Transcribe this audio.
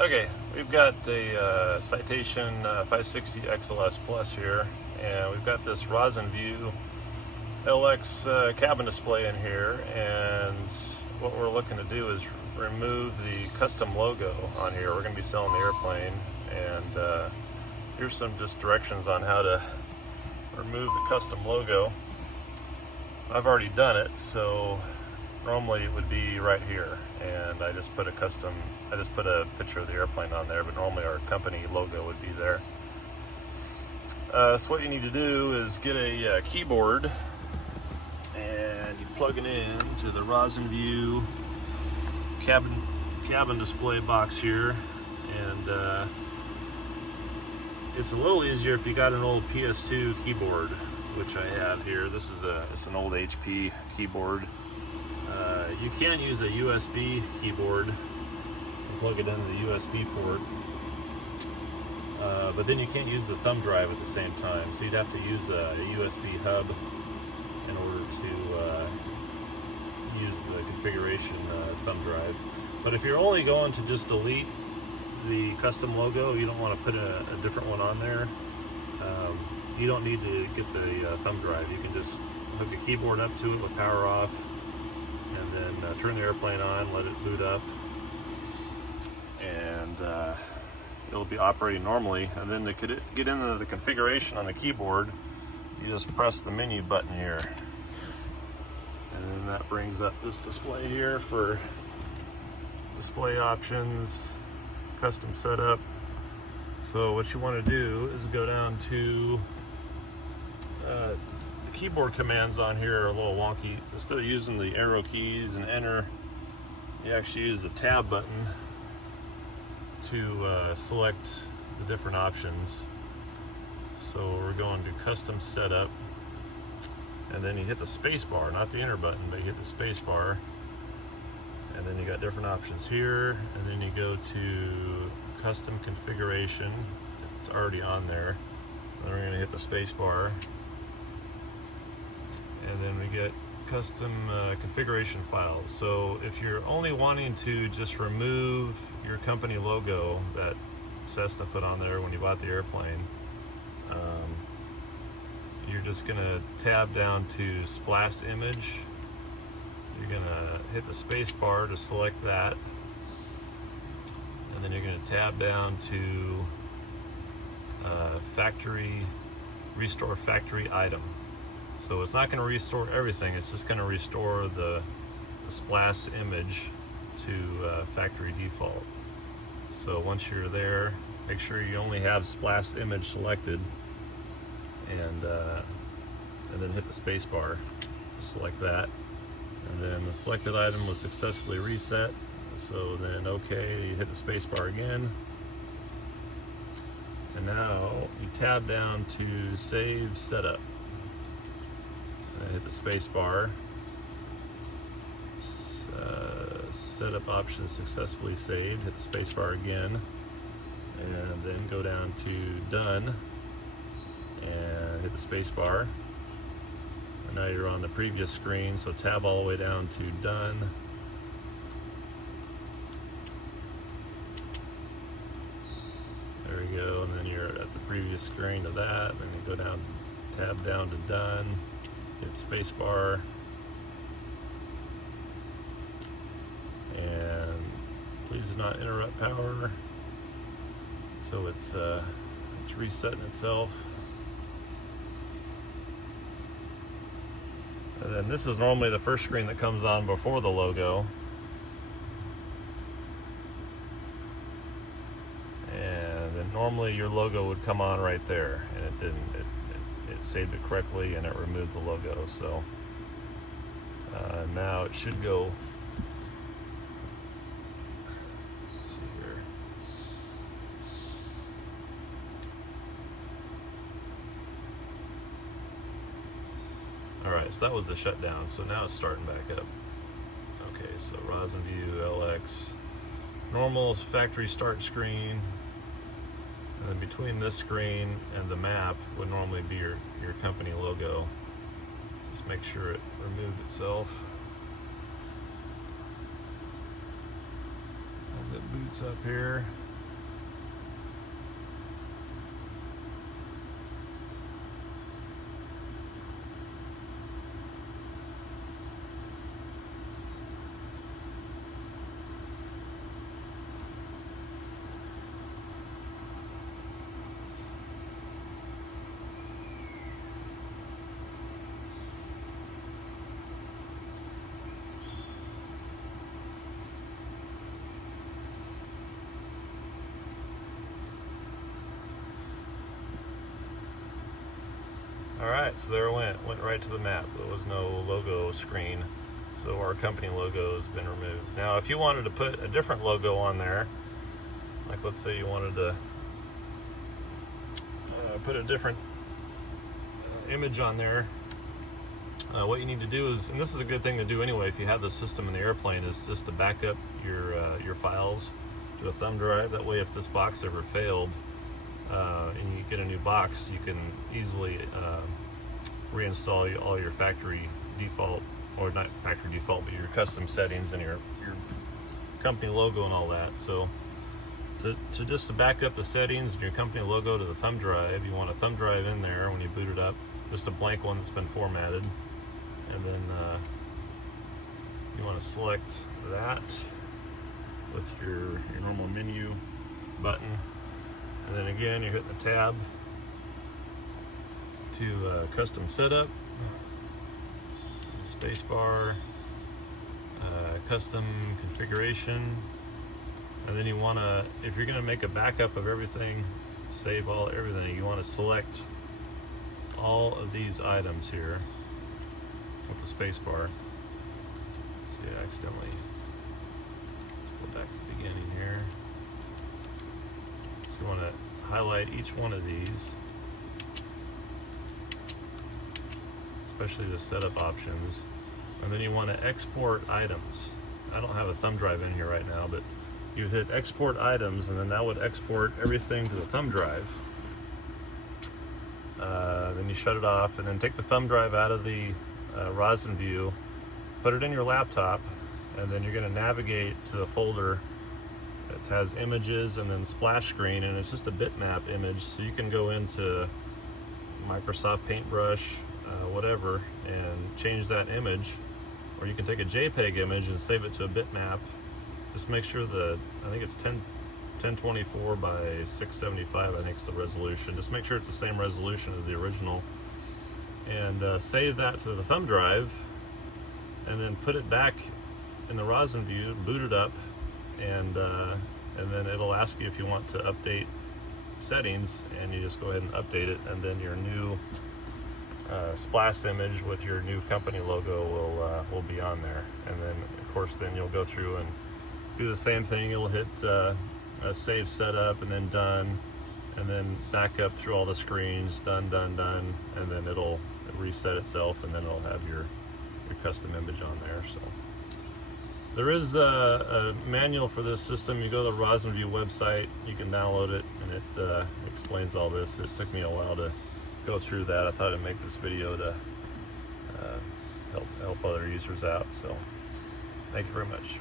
Okay, we've got a Citation 560 XLS Plus here, and we've got this Rosenview LX cabin display in here, and what we're looking to do is remove the custom logo on here. We're going to be selling the airplane, and here's some just directions on how to remove the custom logo. I've already done it, so normally it would be right here, and I just put a picture of the airplane on there, but normally our company logo would be there. So what you need to do is get a keyboard, and you plug it in to the Rosenview cabin display box here, and it's a little easier if you got an old PS2 keyboard, which I have here. It's an old HP keyboard. You can use a USB keyboard and plug it into the USB port, but then you can't use the thumb drive at the same time, so you'd have to use a USB hub in order to use the configuration thumb drive. But if you're only going to just delete the custom logo, you don't want to put a different one on there, you don't need to get the thumb drive. You can just hook a keyboard up to it with power off, and then turn the airplane on, let it boot up, and it'll be operating normally. And then to get into the configuration on the keyboard, you just press the menu button here, and then that brings up this display here for display options, custom setup. So what you want to do is go down to the keyboard commands on here are a little wonky. Instead of using the arrow keys and enter, you actually use the tab button to select the different options. So we're going to custom setup, and then you hit the space bar, not the enter button, but you hit the space bar, and then you got different options here, and then you go to custom configuration. It's already on there. Then we're going to hit the space bar, and then we get custom configuration files. So if you're only wanting to just remove your company logo that Cessna put on there when you bought the airplane, you're just going to tab down to splash image. You're going to hit the space bar to select that, and then you're going to tab down to restore factory item. So it's not going to restore everything, it's just going to restore the splash image to factory default. So once you're there, make sure you only have splash image selected, and then hit the space bar to select that. And then the selected item was successfully reset. So then okay, you hit the space bar again. And now you tab down to save setup. And hit the space bar. Setup option successfully saved. Hit the space bar again. And then go down to done. And hit the space bar. And now you're on the previous screen, so tab all the way down to done. There we go, and then you're at the previous screen of that. Then you go down, tab down to done, hit space bar, and please do not interrupt power. So it's resetting itself. And then this is normally the first screen that comes on before the logo. And then normally your logo would come on right there, and it didn't. It saved it correctly, and it removed the logo. So now it should go. Let's see here. Alright, so that was the shutdown, so now it's starting back up. Okay, so Rosenview LX, normal factory start screen, and then between this screen and the map would normally be your company logo. Just make sure it removed itself. As it boots up here, Alright, so there it went right to the map. There was no logo screen, so our company logo has been removed. Now if you wanted to put a different logo on there, like let's say you wanted to put a different image on there, what you need to do is, and this is a good thing to do anyway if you have the system in the airplane, is just to back up your files to a thumb drive. That way if this box ever failed and you get a new box, you can easily reinstall all your factory default, or not factory default, but your custom settings and your company logo and all that. So to back up the settings and your company logo to the thumb drive, you want a thumb drive in there when you boot it up, just a blank one that's been formatted, and then you want to select that with your normal menu button, and then again you're hitting the tab to custom setup, space bar, custom configuration, and then you want to, if you're going to make a backup of everything, save everything, you want to select all of these items here with the space bar. Let's see, I accidentally, let's go back to the beginning here. So you want to highlight each one of these, especially the setup options, and then you want to export items. I don't have a thumb drive in here right now, but you hit export items, and then that would export everything to the thumb drive. Then you shut it off, and then take the thumb drive out of the Rosenview, put it in your laptop, and then you're going to navigate to the folder that has images and then splash screen, and it's just a bitmap image, so you can go into Microsoft Paintbrush, whatever, and change that image, or you can take a JPEG image and save it to a bitmap. Just make sure I think it's 1024 by 675, I think is the resolution. Just make sure it's the same resolution as the original, and save that to the thumb drive, and then put it back in the Rosenview, boot it up, and then it'll ask you if you want to update settings, and you just go ahead and update it, and then your new splash image with your new company logo will be on there. And then of course then you'll go through and do the same thing. You'll hit save setup, and then done, and then back up through all the screens, done, and then it'll reset itself, and then it'll have your custom image on there. So there is a manual for this system. You go to the Rosenview website, you can download it, and it explains all this. It took me a while to go through that. I thought I'd make this video to help other users out. So thank you very much.